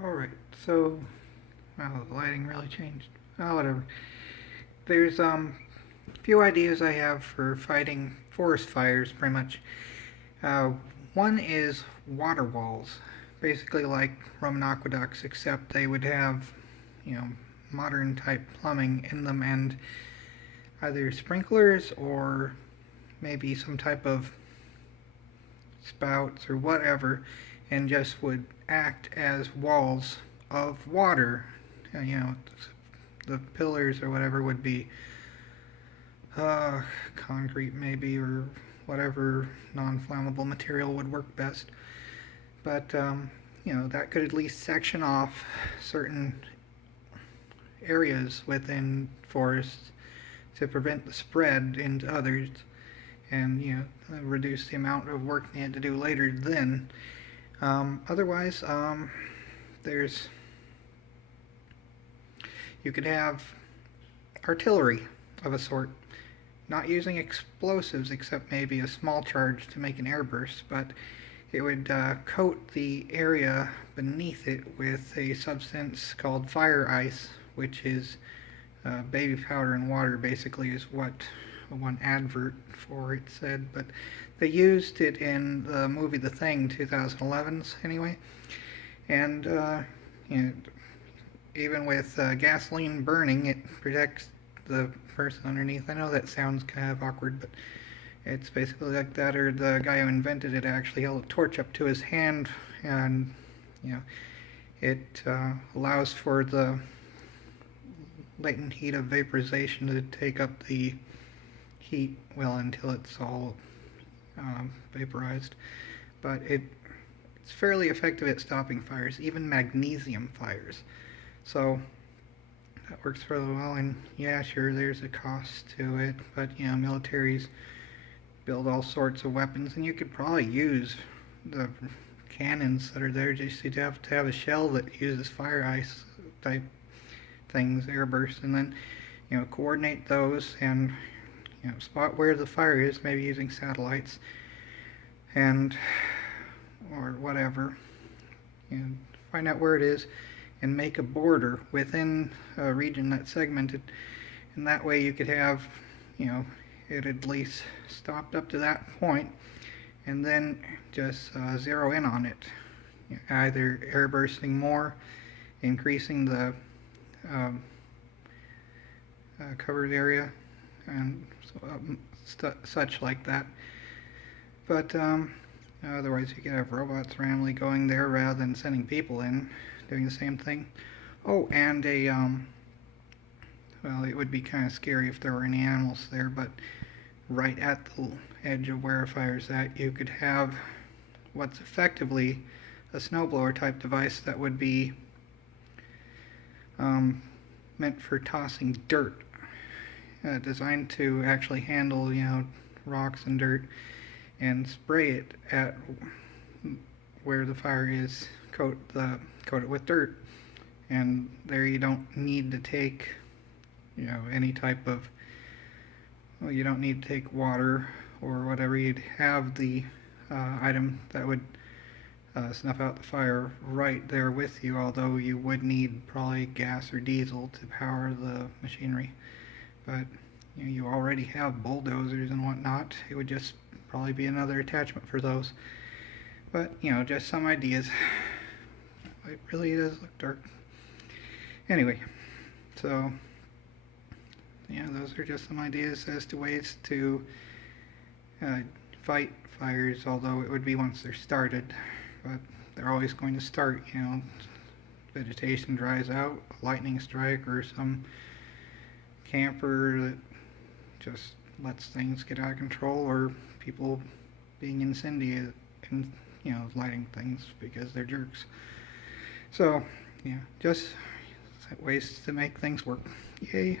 Alright, so, well, the lighting really changed. Oh, whatever. There's a few ideas I have for fighting forest fires, pretty much. Uh, One is water walls, basically like Roman aqueducts, except they would have, modern type plumbing in them and either sprinklers or maybe some type of spouts or whatever, and just would act as walls of water. The pillars or whatever would be concrete maybe, or whatever non-flammable material would work best. But that could at least section off certain areas within forests to prevent the spread into others, and reduce the amount of work they had to do later. Then, otherwise, there's you could have artillery of a sort, not using explosives except maybe a small charge to make an airburst, but it would coat the area beneath it with a substance called FireIce, which is baby powder and water, basically, is what one advert for it said. But they used it in the movie The Thing, 2011's anyway. And even with gasoline burning, it protects the person underneath. I know that sounds kind of awkward, but it's basically like that. Or the guy who invented it actually held a torch up to his hand, and it allows for the latent heat of vaporization to take up the heat, well, until it's all vaporized. But it's fairly effective at stopping fires, even magnesium fires. So that works fairly well. And yeah, sure, there's a cost to it, but militaries build all sorts of weapons, and you could probably use the cannons that are there. Just you have to have a shell that uses FireIce type things, airbursts, and then coordinate those and spot where the fire is, maybe using satellites and or whatever, and find out where it is and make a border within a region that's segmented, and that way you could have it at least stopped up to that point, and then just zero in on it, either airbursting more, increasing the covered area, and such like that. But otherwise, you could have robots randomly going there rather than sending people in doing the same thing. Oh, and well, it would be kind of scary if there were any animals there, but right at the edge of where a fire's at, you could have what's effectively a snowblower type device that would be meant for tossing dirt, designed to actually handle rocks and dirt, and spray it at where the fire is, coat it with dirt, and there you don't need to take any type of, well, you don't need to take water or whatever. You'd have the item that would snuff out the fire right there with you, although you would need probably gas or diesel to power the machinery. But you already have bulldozers and whatnot. It would just probably be another attachment for those. But just some ideas. It really does look dark. Anyway, so those are just some ideas as to ways to fight fires, although it would be once they're started. But they're always going to start, vegetation dries out, a lightning strike, or some camper that just lets things get out of control, or people being incendiary and lighting things because they're jerks. So just ways to make things work. Yay.